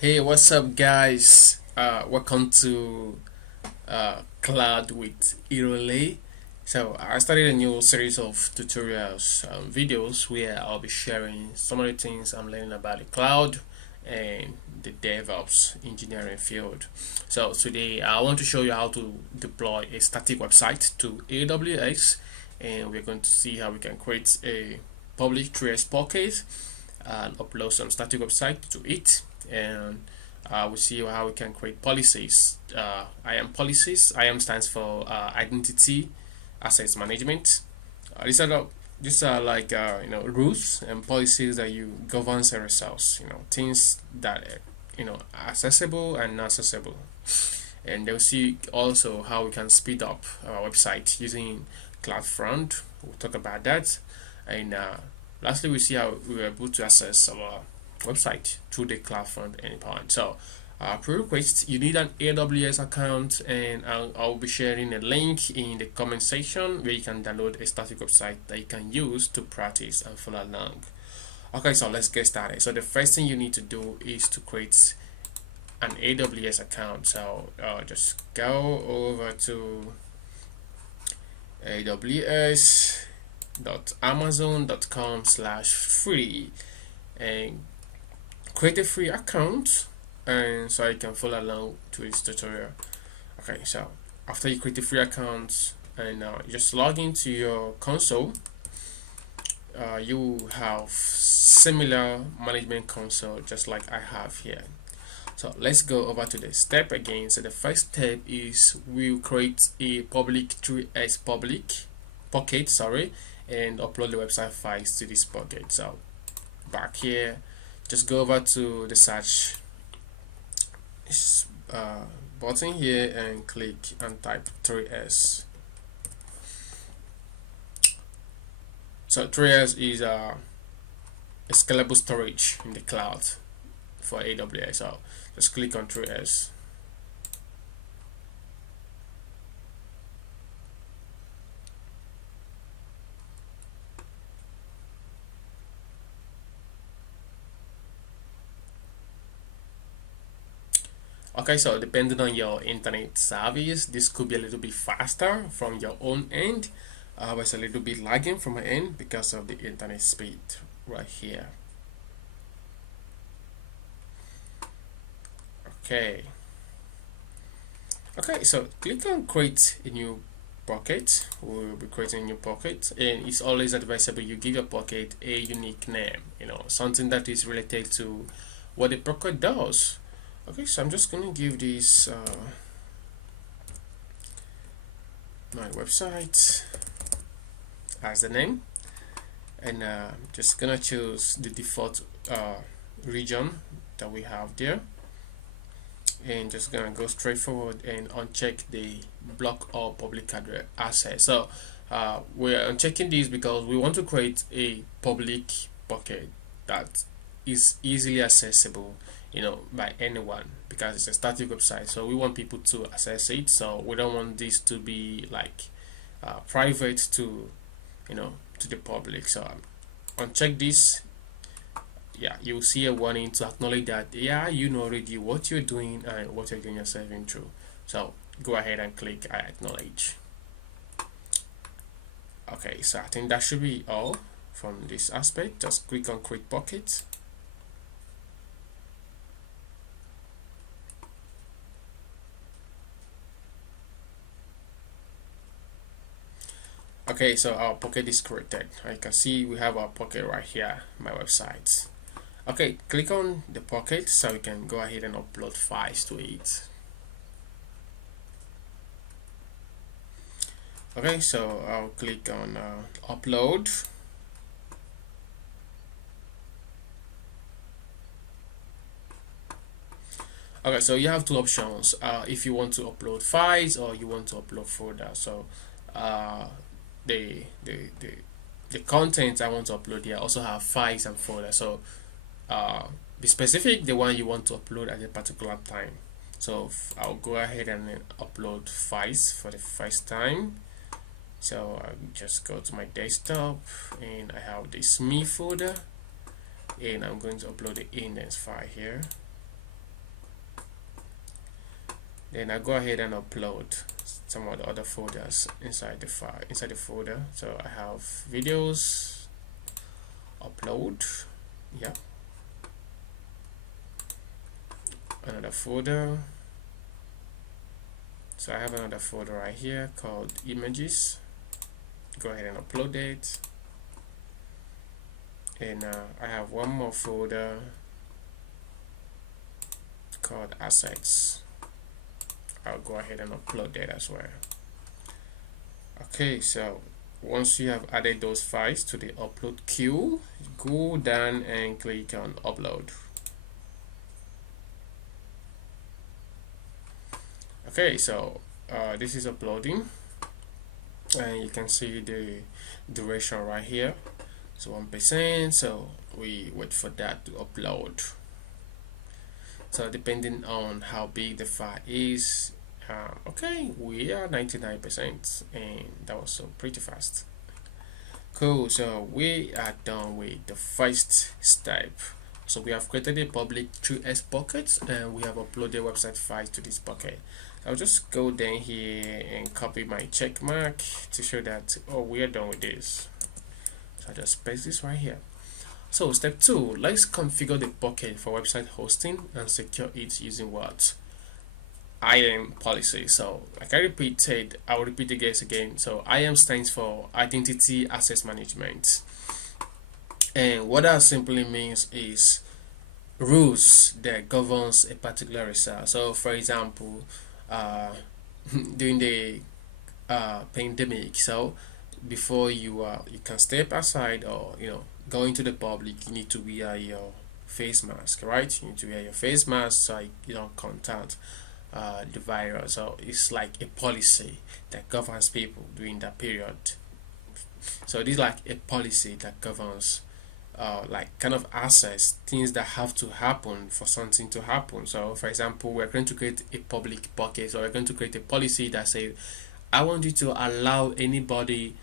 Hey, what's up, guys? Welcome to Cloud with Irole. So, I started a new series of tutorials, videos where I'll be sharing some of the things I'm learning about the cloud and the DevOps engineering field. So, today I want to show you how to deploy a static website to AWS, and we're going to see how we can create a public 3S pocket and upload some static website to it, and we see how we can create policies. IAM policies. IAM stands for Identity Access Management. These are like rules and policies that you govern yourselves. Things that accessible and not accessible. And they'll see also how we can speed up our website using CloudFront. We'll talk about that, and lastly, we see how we were able to access our website through the CloudFront endpoint. So, prerequisites, you need an AWS account, and I'll be sharing a link in the comment section where you can download a static website that you can use to practice and follow along. Okay, so let's get started. So the first thing you need to do is to create an AWS account. So just go over to aws.amazon.com/free and create a free account, and so you can follow along to this tutorial. Okay, so after you create a free account and just log into your console, you have similar management console just like I have here. So let's go over to the step again. So the first step is we'll create a public 3S public pocket, and upload the website files to this pocket. So back here, just go over to the search button here and click and type 3S. So 3S is a scalable storage in the cloud for AWS. So just click on 3S. Okay, so depending on your internet service, this could be a little bit faster from your own end, but it's a little bit lagging from my end because of the internet speed right here. Okay. Okay, so click on create a new pocket. We'll be creating a new pocket, and it's always advisable you give your pocket a unique name, something that is related to what the pocket does. Okay, so I'm just gonna give this my website as the name, and just gonna choose the default region that we have there, and just gonna go straight forward and uncheck the block all public access. So we're unchecking this because we want to create a public bucket that is easily accessible by anyone, because it's a static website, so we want people to access it. So we don't want this to be like private to to the public. So uncheck this. Yeah, you'll see a warning to acknowledge that you know already what you're doing and what you're getting yourself into. So go ahead and click I acknowledge. Okay, so I think that should be all from this aspect. Just click on create pocket. Okay, so our pocket is created. You can see we have our pocket right here, my website. Okay, click on the pocket so we can go ahead and upload files to it. Okay, so I'll click on upload. Okay, so you have two options if you want to upload files or you want to upload folder. So the content I want to upload here also have files and folders. So be specific the one you want to upload at a particular time. So I'll go ahead and upload files for the first time. So I'll just go to my desktop and I have this me folder, and I'm going to upload the index file here. Then I go ahead and upload some of the other folders inside the file, inside the folder. So I have videos, upload, yeah, another folder. So I have another folder right here called images. Go ahead and upload it. And I have one more folder called assets. I'll go ahead and upload that as well. Okay, so once you have added those files to the upload queue, go down and click on upload. Okay, so this is uploading, and you can see the duration right here. So 1%, so we wait for that to upload. So depending on how big the file is, okay, we are 99%, and that was so pretty fast. Cool, so we are done with the first step. So we have created a public 3S bucket, and we have uploaded website files to this bucket. I'll just go down here and copy my check mark to show that, oh, we are done with this. So I'll just paste this right here. So step 2, let's configure the bucket for website hosting and secure it using what? IAM policy. So like I repeated, I'll repeat again. So IAM stands for Identity Access Management. And what that simply means is rules that governs a particular resource. So for example, during the pandemic, so before you can step aside, or go into the public, you need to wear your face mask, right? You need to wear your face mask so you don't contact the virus. So it's like a policy that governs people during that period. So this is like a policy that governs like kind of access things that have to happen for something to happen. So for example, we're going to create a public bucket, so we're going to create a policy that says, I want you to allow anybody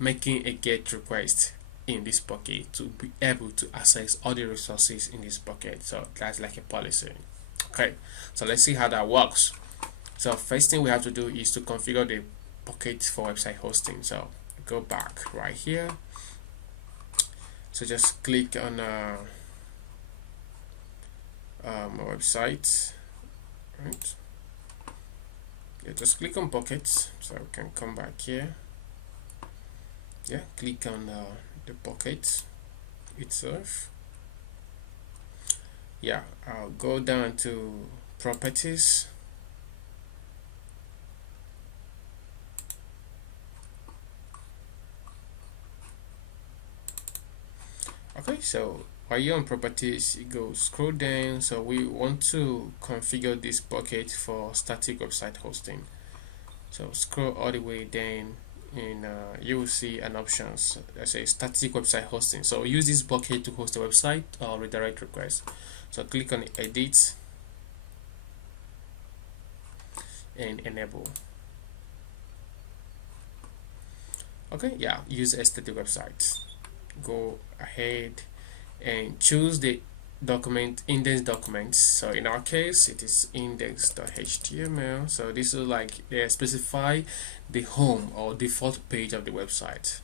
making a GET request in this bucket to be able to access all the resources in this bucket. So that's like a policy. Okay, so let's see how that works. So first thing we have to do is to configure the bucket for website hosting. So go back right here. So just click on our website, right? Yeah, just click on buckets, so we can come back here. Yeah, click on the bucket itself. Yeah, I'll go down to properties. Okay, so while you're on properties, you go scroll down. So we want to configure this bucket for static website hosting. So scroll all the way down, and you will see an options that says static website hosting. So use this bucket to host a website or redirect requests. So click on edit and enable. Okay, yeah, use a static website. Go ahead and choose the document, index documents. So in our case, it is index.html. So this is like they specify the home or default page of the website.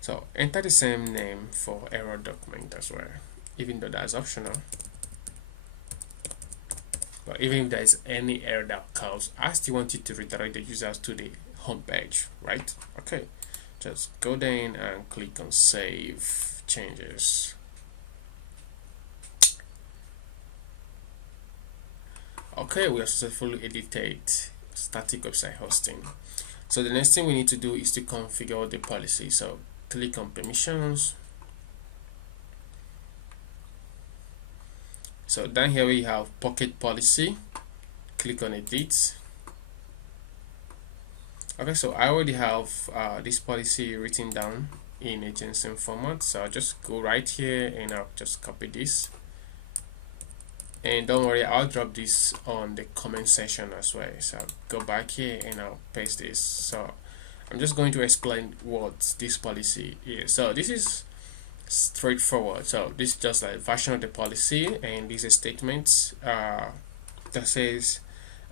So enter the same name for error document as well, even though that's optional. But even if there is any error that comes, I still want you to redirect the users to the home page, right? Okay, just go down and click on save changes. Okay, we have successfully edited static website hosting. So the next thing we need to do is to configure the policy. So click on permissions. So down here we have pocket policy. Click on edit. Okay, so I already have this policy written down in a JSON format. So I'll just go right here and I'll just copy this. And don't worry, I'll drop this on the comment section as well. So I'll go back here and I'll paste this. So I'm just going to explain what this policy is. So this is straightforward. So this is just like version of the policy, and these are statements that says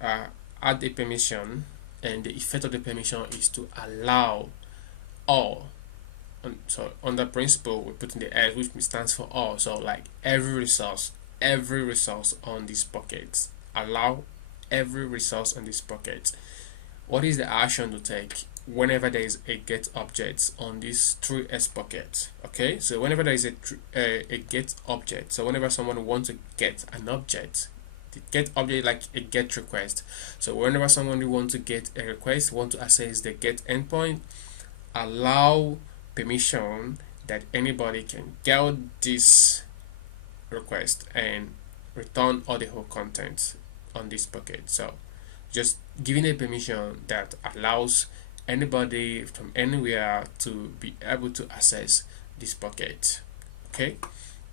add a permission, and the effect of the permission is to allow all. So on the principle, we put in the S, which stands for all. So like every resource on this bucket, allow every resource on this bucket. What is the action to take whenever there is a get object on this 3S bucket? Okay, so whenever there is a get object, so whenever someone wants to get an object, the get object like a get request. So whenever someone wants to get a request, want to access the get endpoint, allow permission that anybody can get this request and return all the whole content on this bucket. So just giving a permission that allows anybody from anywhere to be able to access this bucket. Okay,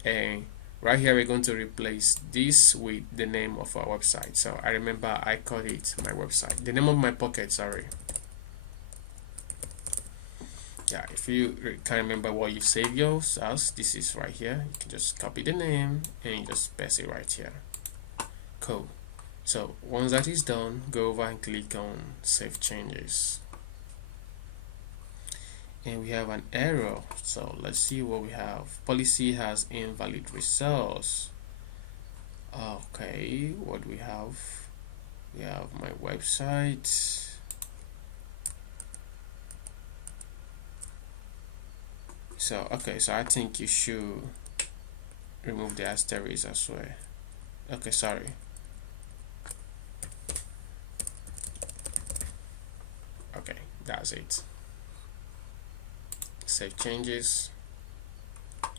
and right here we're going to replace this with the name of our website. So I remember I called it my website, the name of my bucket, sorry. Yeah, if you can't remember what you save yours as, this is right here. You can just copy the name and you just paste it right here. Cool. So once that is done, go over and click on save changes. And we have an error. So let's see what we have. Policy has invalid resource. Okay, what do we have? We have my website. So okay, so I think you should remove the asterisk as well. Okay, sorry. Okay, that's it. Save changes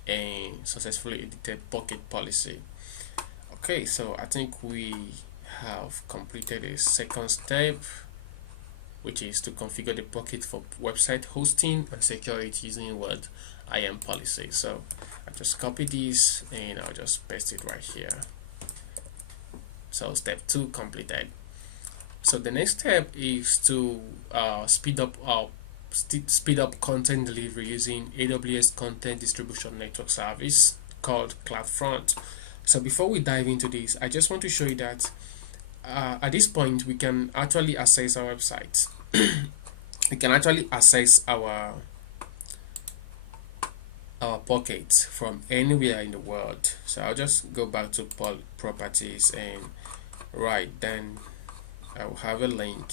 and successfully edited bucket policy. Okay, so I think we have completed a second step, which is to configure the bucket for website hosting and secure it using what IAM policy. So I just copy this and I'll just paste it right here. So step 2 completed. So the next step is to speed up content delivery using AWS Content Distribution Network Service called CloudFront. So before we dive into this, I just want to show you that at this point we can actually access our website. We can actually access our pockets from anywhere in the world. So I'll just go back to properties, and then I'll have a link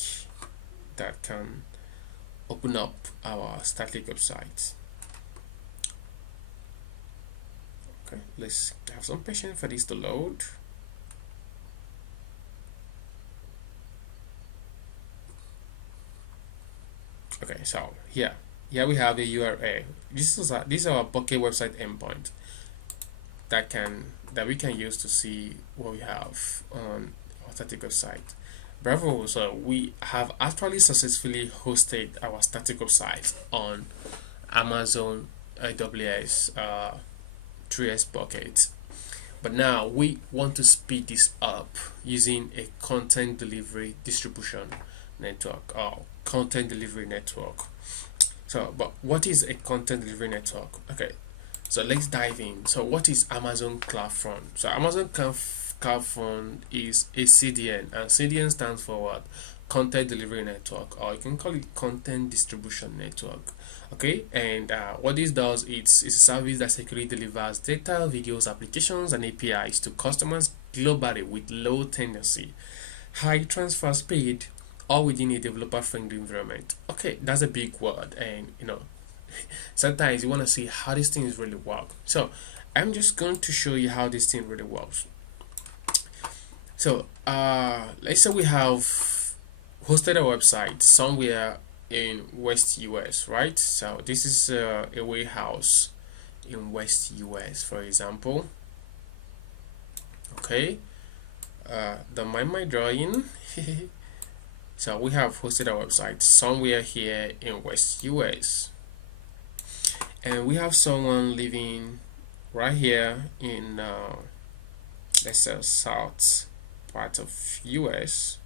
that can open up our static website. Okay, let's have some patience for this to load. Okay, so here we have a URL. This is our bucket website endpoint that we can use to see what we have on our static website. Bravo! So we have actually successfully hosted our static website on Amazon AWS 3S bucket. But now we want to speed this up using a content delivery distribution network or content delivery network. So, but what is a content delivery network? Okay, so let's dive in. So what is Amazon CloudFront? So Amazon CloudFront is a CDN, and CDN stands for what? Content delivery network, or you can call it content distribution network. Okay, and what this does, it's a service that securely delivers data, videos, applications, and APIs to customers globally with low latency, high transfer speed, all within a developer-friendly environment. Okay, that's a big word, and sometimes you want to see how these things really work. So I'm just going to show you how this thing really works. So let's say we have hosted a website somewhere in West US, right? So this is a warehouse in West US, for example. Okay, don't mind my drawing. So we have hosted our website somewhere here in West US, and we have someone living right here in let's say south part of US.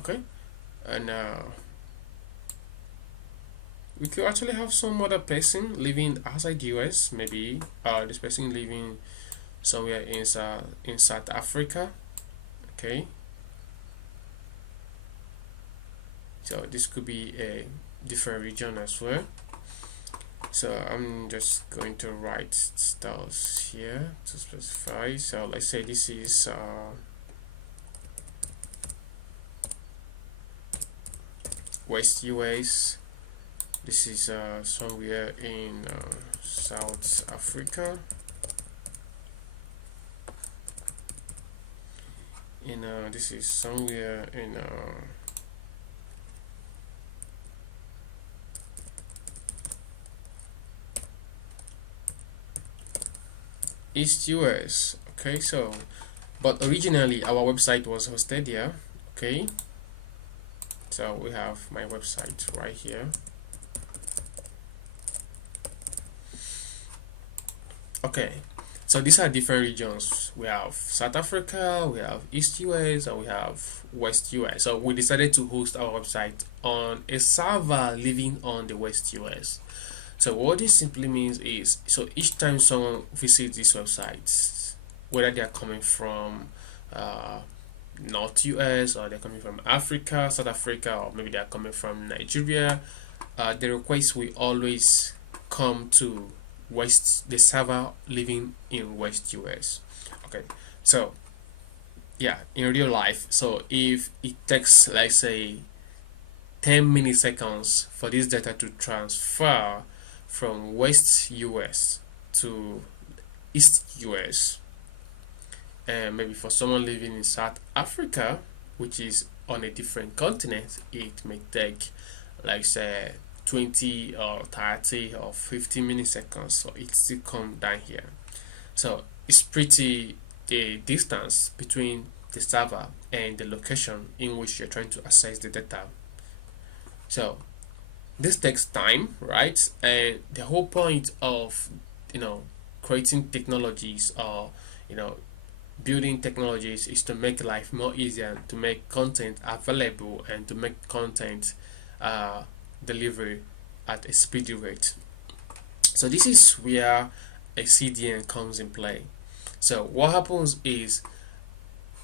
Okay, and we could actually have some other person living outside US, maybe this person living somewhere in South Africa. Okay, so this could be a different region as well. So I'm just going to write styles here to specify. So let's say this is West US. This is somewhere in South Africa. And this is somewhere in East US. Okay, so but originally our website was hosted here. Okay, so we have my website right here. Okay, so these are different regions. We have South Africa, we have East US, and we have West US. So we decided to host our website on a server living on the West US. So what this simply means is, so each time someone visits these websites, whether they are coming from North US, or they're coming from Africa, South Africa, or maybe they are coming from Nigeria, the request will always come to the server living in West US. Okay, so yeah, in real life, so if it takes, like, say 10 milliseconds for this data to transfer from West US to East US, and maybe for someone living in South Africa, which is on a different continent, it may take, like, say 20 or 30 or 50 milliseconds for it to come down here. So it's pretty the distance between the server and the location in which you're trying to access the data. So this takes time, right? And the whole point of creating technologies, or building technologies, is to make life more easier, to make content available, and to make content delivery at a speedy rate. So this is where a CDN comes in play. So what happens is,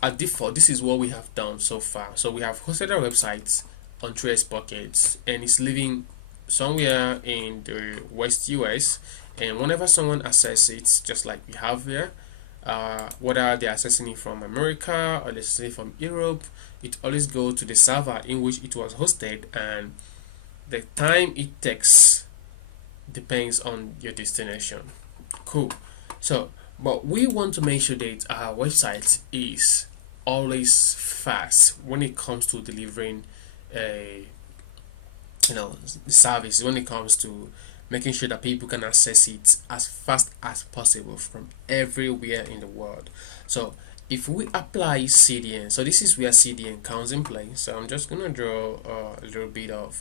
at default, this is what we have done so far. So we have hosted our websites on 3S buckets, and it's living somewhere in the West US, and whenever someone accesses it, just like we have here, whether they're accessing it from America or they're accessing it from Europe, it always goes to the server in which it was hosted, and the time it takes depends on your destination. Cool. So but we want to make sure that our website is always fast when it comes to delivering a the service, when it comes to making sure that people can access it as fast as possible from everywhere in the world. So if we apply CDN, so this is where CDN comes in play. So I'm just gonna draw a little bit of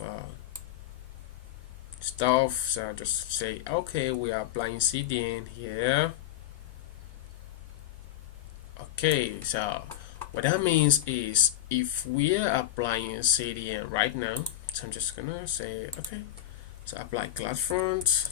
stuff. So I'll just say, okay, we are applying CDN here. Okay, so what that means is, if we are applying CDN right now, so I'm just gonna say, okay, so apply CloudFront.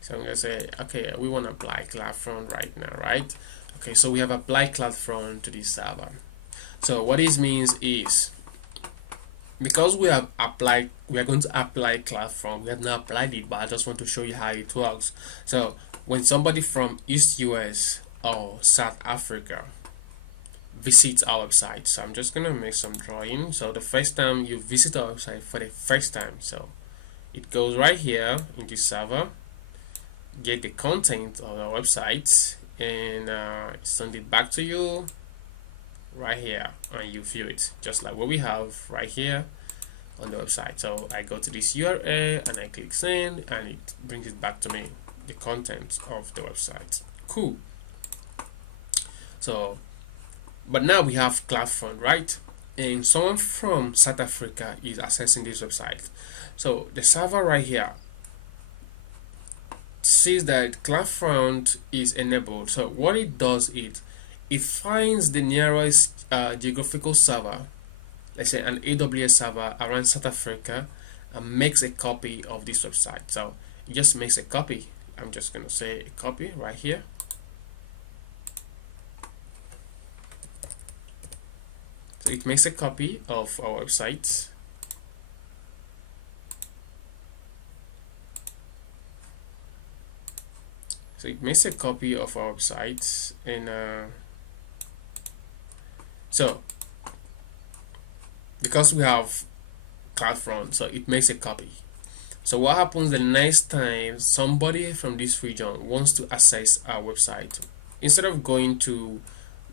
So I'm gonna say, okay, we want to apply CloudFront right now, right? Okay, so we have applied CloudFront to this server. So what this means is, because we have applied, we are going to apply CloudFront. We have not applied it, but I just want to show you how it works. So when somebody from East US or South Africa visits our website, so I'm just gonna make some drawing. So the first time you visit our website for the first time, so it goes right here in this server, get the content of our website, and send it back to you right here, and you view it just like what we have right here on the website. So I go to this URL and I click send, and it brings it back to me, the content of the website. Cool. So but now we have CloudFront, right? And someone from South Africa is accessing this website. So the server right here sees that CloudFront is enabled. So what it does is it finds the nearest geographical server, let's say an AWS server around South Africa, and makes a copy of this website. So it just makes a copy. I'm just going to say a copy right here. So it makes a copy of our website. So it makes a copy of our website, and so because we have CloudFront, so it makes a copy. So what happens the next time somebody from this region wants to access our website, instead of going to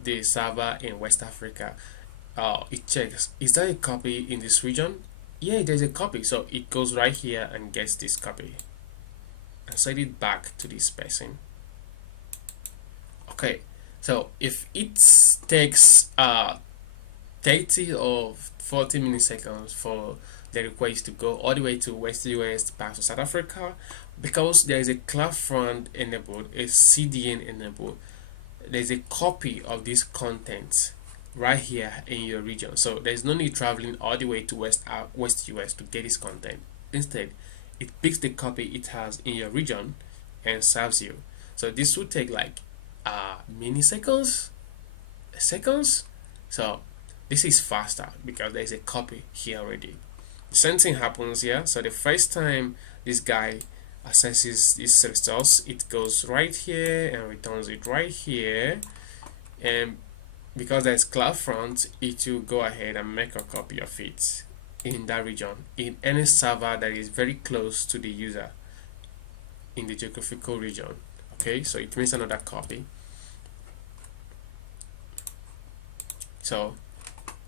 the server in West Africa, it checks, is there a copy in this region? Yeah, there's a copy. So it goes right here and gets this copy and send it back to this person. Okay, so if it takes 30 or 40 milliseconds for the request to go all the way to West US back to South Africa, because there is a CloudFront enabled, a CDN enabled, there's a copy of this content right here in your region. So there's no need traveling all the way to West US to get this content. Instead, it picks the copy it has in your region and serves you. So this would take like milliseconds, seconds. So this is faster because there's a copy here already. The same thing happens here. So the first time this guy accesses this results, it goes right here and returns it right here, and because there's CloudFront, it will go ahead and make a copy of it in that region, in any server that is very close to the user in the geographical region. Okay, so it makes another copy. So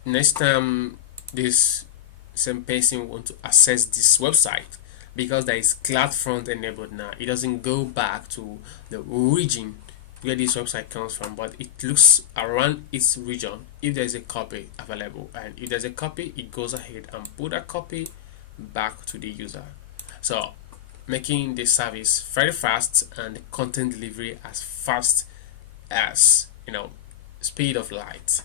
next time this same person want to access this website, because there is CloudFront enabled now, it doesn't go back to the origin where this website comes from, but it looks around its region if there's a copy available, and if there's a copy, it goes ahead and put a copy back to the user. So making the service very fast and the content delivery as fast as, you know, speed of light.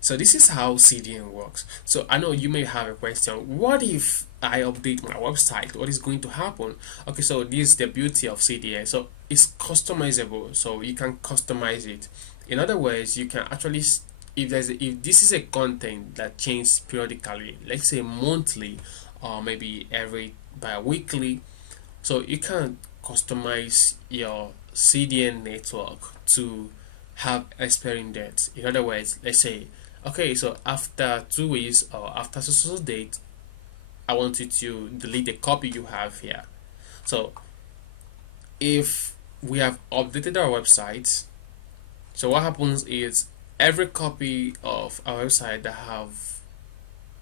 So this is how CDN works. So I know you may have a question, what if I update my website? What is going to happen? Okay, so this is the beauty of CDN. So it's customizable, so you can customize it. In other words, you can actually, if this is a content that changes periodically, let's say monthly or maybe every bi-weekly, so you can customize your CDN network to have expiring dates. In other words, let's say, okay, so after 2 weeks or after so date, I want you to delete the copy you have here. So if we have updated our website, so what happens is every copy of our website that have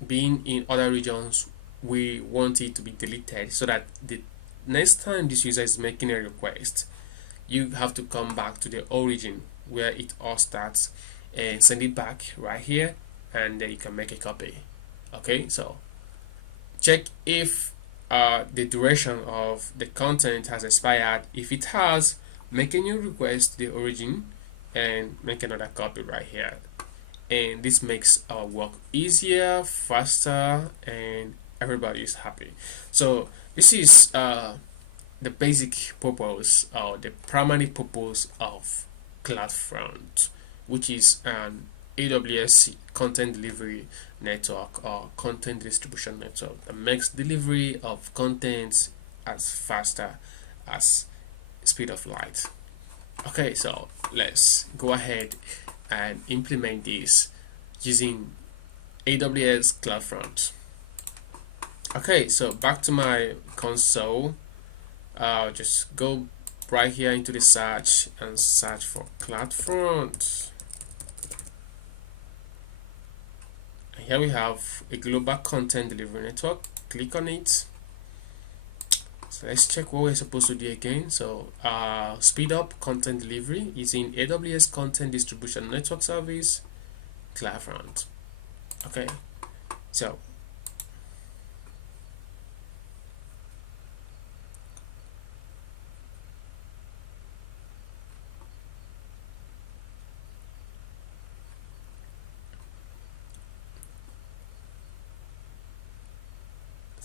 been in other regions, we want it to be deleted, so that the next time this user is making a request, you have to come back to the origin where it all starts and send it back right here, and then you can make a copy. Okay, so check if the duration of the content has expired. If it has, make a new request to the origin and make another copy right here, and this makes our work easier, faster, and everybody is happy. So this is the basic purpose, or the primary purpose of CloudFront, which is an AWS content delivery network or content distribution network that makes delivery of content as faster as speed of light. Okay, so let's go ahead and implement this using AWS CloudFront. Okay, so back to my console. I'll just go right here into the search and search for CloudFront. And here we have a global content delivery network. Click on it. So let's check what we're supposed to do again. So speed up content delivery using AWS Content Distribution Network Service, CloudFront. Okay, so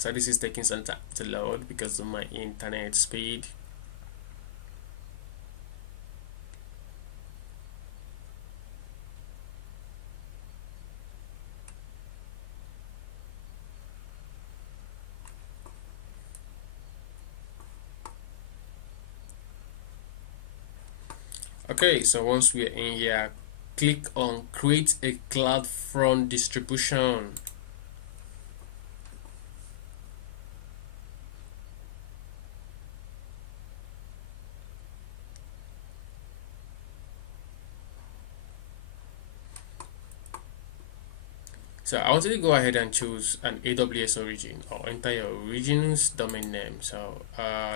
So this is taking some time to load because of my internet speed. Okay, so once we're in here, click on create a CloudFront distribution. So I want you to go ahead and choose an AWS origin or enter your origin's domain name. So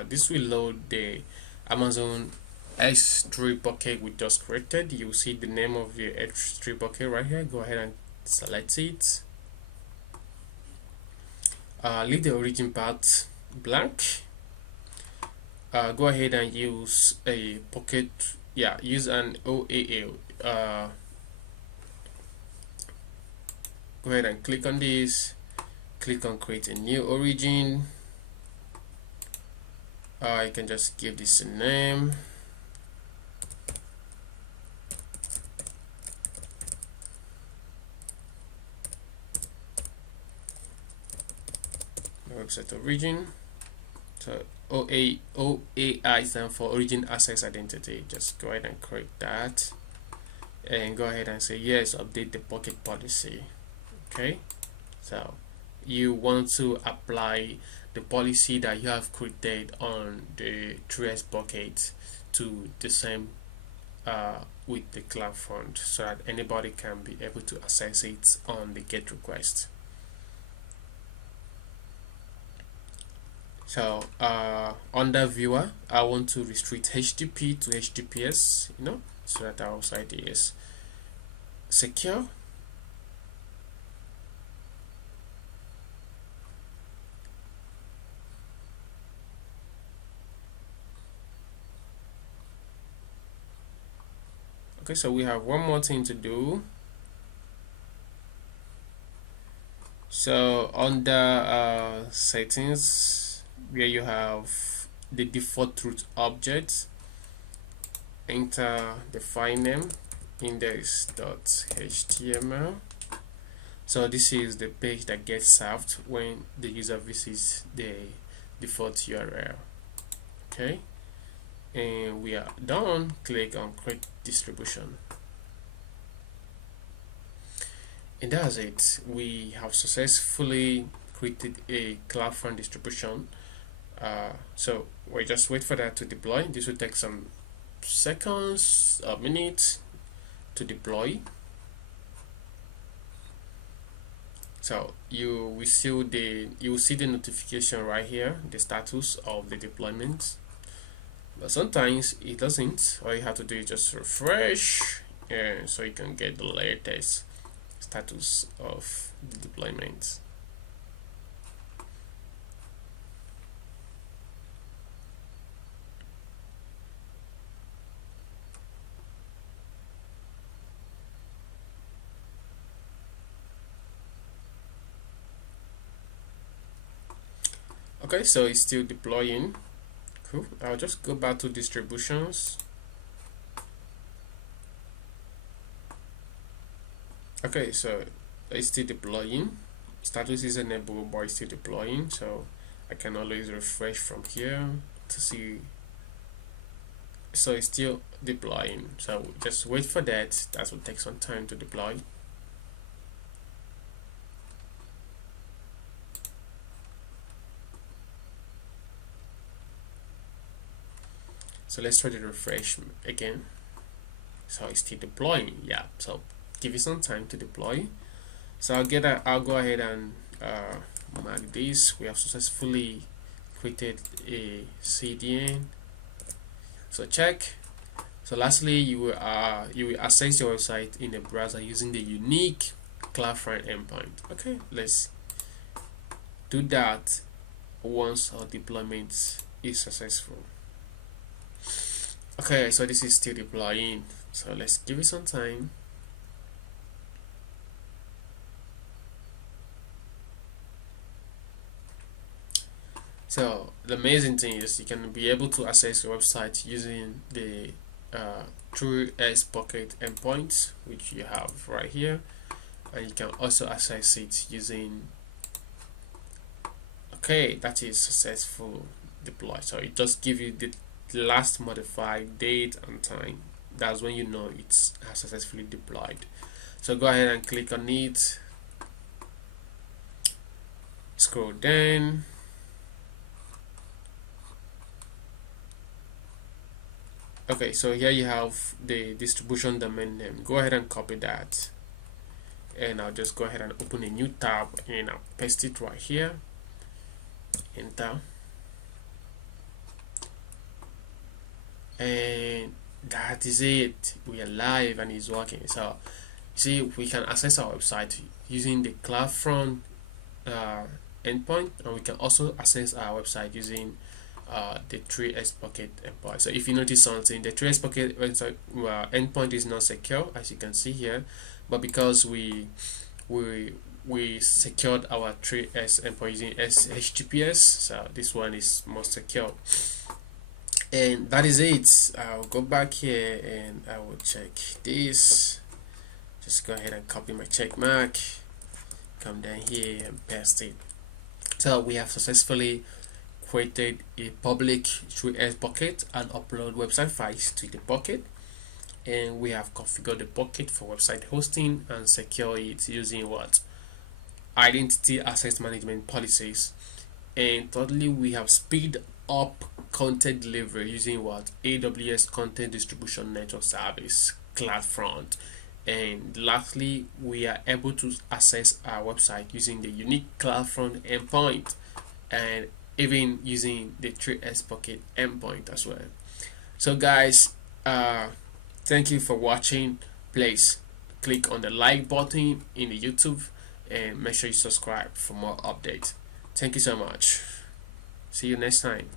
this will load the Amazon S3 bucket we just created. You see the name of your S3 bucket right here. Go ahead and select it. Leave the origin part blank. Go ahead and use a bucket. Yeah, use an OAA. Go ahead and click on this. Click on create a new origin. You can just give this a name. Website origin. So OAI stands for Origin Access Identity. Just go ahead and create that, and go ahead and say yes. Update the bucket policy. Okay, so you want to apply the policy that you have created on the 3S bucket to the same with the CloudFront, so that anybody can be able to access it on the GET request. So under viewer, I want to restrict HTTP to HTTPS, so that our site is secure. Okay, so we have one more thing to do. So under settings, where you have the default root object, enter the file name index.html. So this is the page that gets served when the user visits the default URL. Okay, and we are done. Click on create distribution, and that's it. We have successfully created a CloudFront distribution. So we just wait for that to deploy. This will take some seconds or minutes to deploy. So you will see the notification right here, the status of the deployment. But sometimes it doesn't. All you have to do is just refresh, so you can get the latest status of the deployment. Okay, so it's still deploying. Cool. I'll just go back to distributions. Okay, so it's still deploying. Status is enabled, but it's still deploying. So I can always refresh from here to see. So it's still deploying. So just wait for that. That will take some time to deploy. So let's try to refresh again. So it's still deploying. Yeah, so give it some time to deploy. So I'll go ahead and mark this. We have successfully created a CDN. So check. So lastly, you will access your website in a browser using the unique CloudFront endpoint. Okay, let's do that once our deployment is successful. Okay, so this is still deploying, so let's give it some time. So the amazing thing is you can be able to access your website using the through Bucket endpoints, which you have right here, and you can also access it using, okay, that is successful deploy. So it just give you the last modified date and time. That's when you know it's successfully deployed. So go ahead and click on it, scroll down. Okay, so here you have the distribution domain name. Go ahead and copy that, and I'll just go ahead and open a new tab and I'll paste it right here. Enter, and that is it. We are live and it's working. So see, we can access our website using the CloudFront endpoint, and we can also access our website using the 3S Bucket endpoint. So if you notice something, the 3S Bucket endpoint is not secure, as you can see here, but because we secured our 3S endpoint using HTTPS, so this one is more secure. And that is it. I'll go back here and I will check this. Just go ahead and copy my check mark, come down here and paste it. So we have successfully created a public 3S bucket and upload website files to the bucket, and we have configured the bucket for website hosting and secure it using what? Identity access management policies. And thirdly, we have speed up content delivery using what? AWS content distribution network service, CloudFront. And lastly, we are able to access our website using the unique CloudFront endpoint, and even using the 3S Bucket endpoint as well. So guys, thank you for watching. Please click on the like button in the YouTube and make sure you subscribe for more updates. Thank you so much. See you next time.